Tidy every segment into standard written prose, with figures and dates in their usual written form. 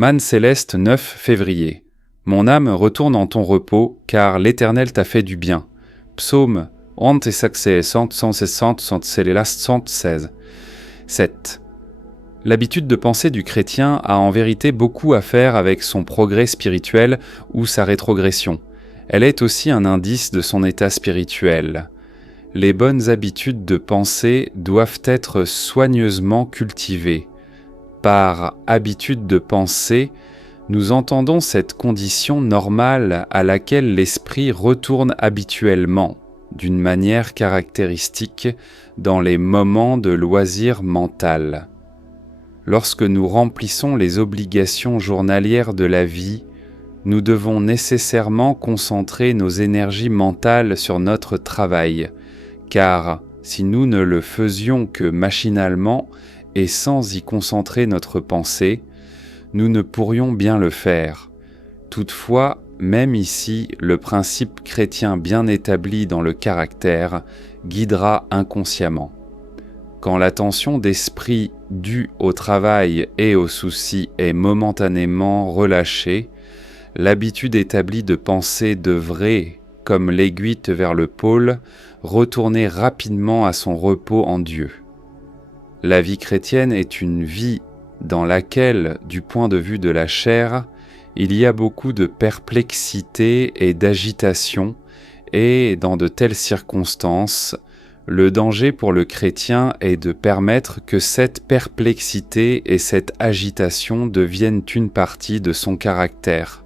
Manne céleste 9 février. Mon âme retourne en ton repos, car l'Éternel t'a fait du bien. Psaume 116. 7. L'habitude de penser du chrétien a en vérité beaucoup à faire avec son progrès spirituel ou sa rétrogression. Elle est aussi un indice de son état spirituel. Les bonnes habitudes de pensée doivent être soigneusement cultivées. Par habitude de penser, nous entendons cette condition normale à laquelle l'esprit retourne habituellement, d'une manière caractéristique, dans les moments de loisir mental. Lorsque nous remplissons les obligations journalières de la vie, nous devons nécessairement concentrer nos énergies mentales sur notre travail, car si nous ne le faisions que machinalement et sans y concentrer notre pensée, nous ne pourrions bien le faire. Toutefois, même ici, le principe chrétien bien établi dans le caractère guidera inconsciemment. Quand l'attention d'esprit due au travail et aux soucis est momentanément relâchée, l'habitude établie de penser devrait, comme l'aiguille vers le pôle, retourner rapidement à son repos en Dieu. La vie chrétienne est une vie dans laquelle, du point de vue de la chair, il y a beaucoup de perplexité et d'agitation, et dans de telles circonstances, le danger pour le chrétien est de permettre que cette perplexité et cette agitation deviennent une partie de son caractère.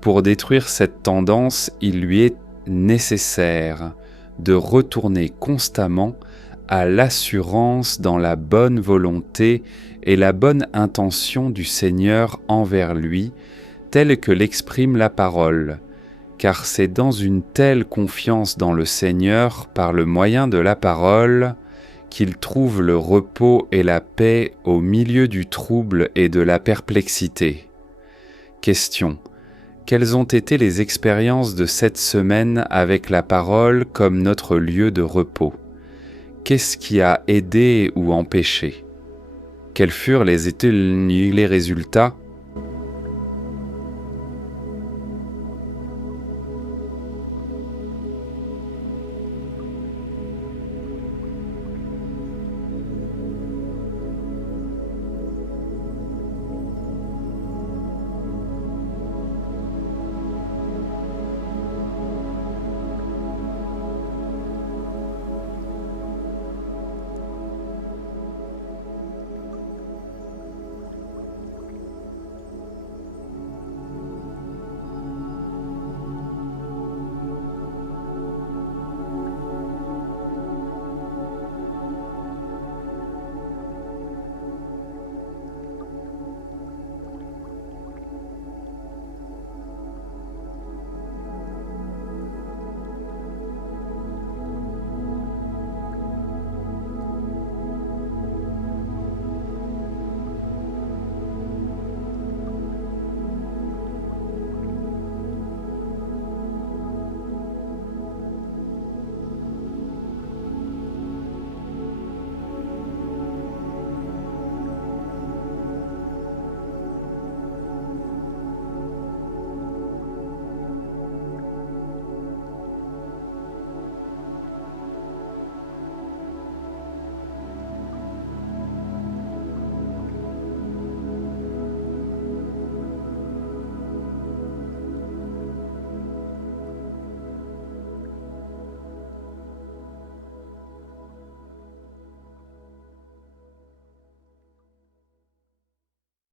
Pour détruire cette tendance, il lui est nécessaire de retourner constamment à l'assurance dans la bonne volonté et la bonne intention du Seigneur envers lui, telle que l'exprime la parole, car c'est dans une telle confiance dans le Seigneur par le moyen de la parole qu'il trouve le repos et la paix au milieu du trouble et de la perplexité. Question. Quelles ont été les expériences de cette semaine avec la parole comme notre lieu de repos ? Qu'est-ce qui a aidé ou empêché ? Quels furent les résultats ?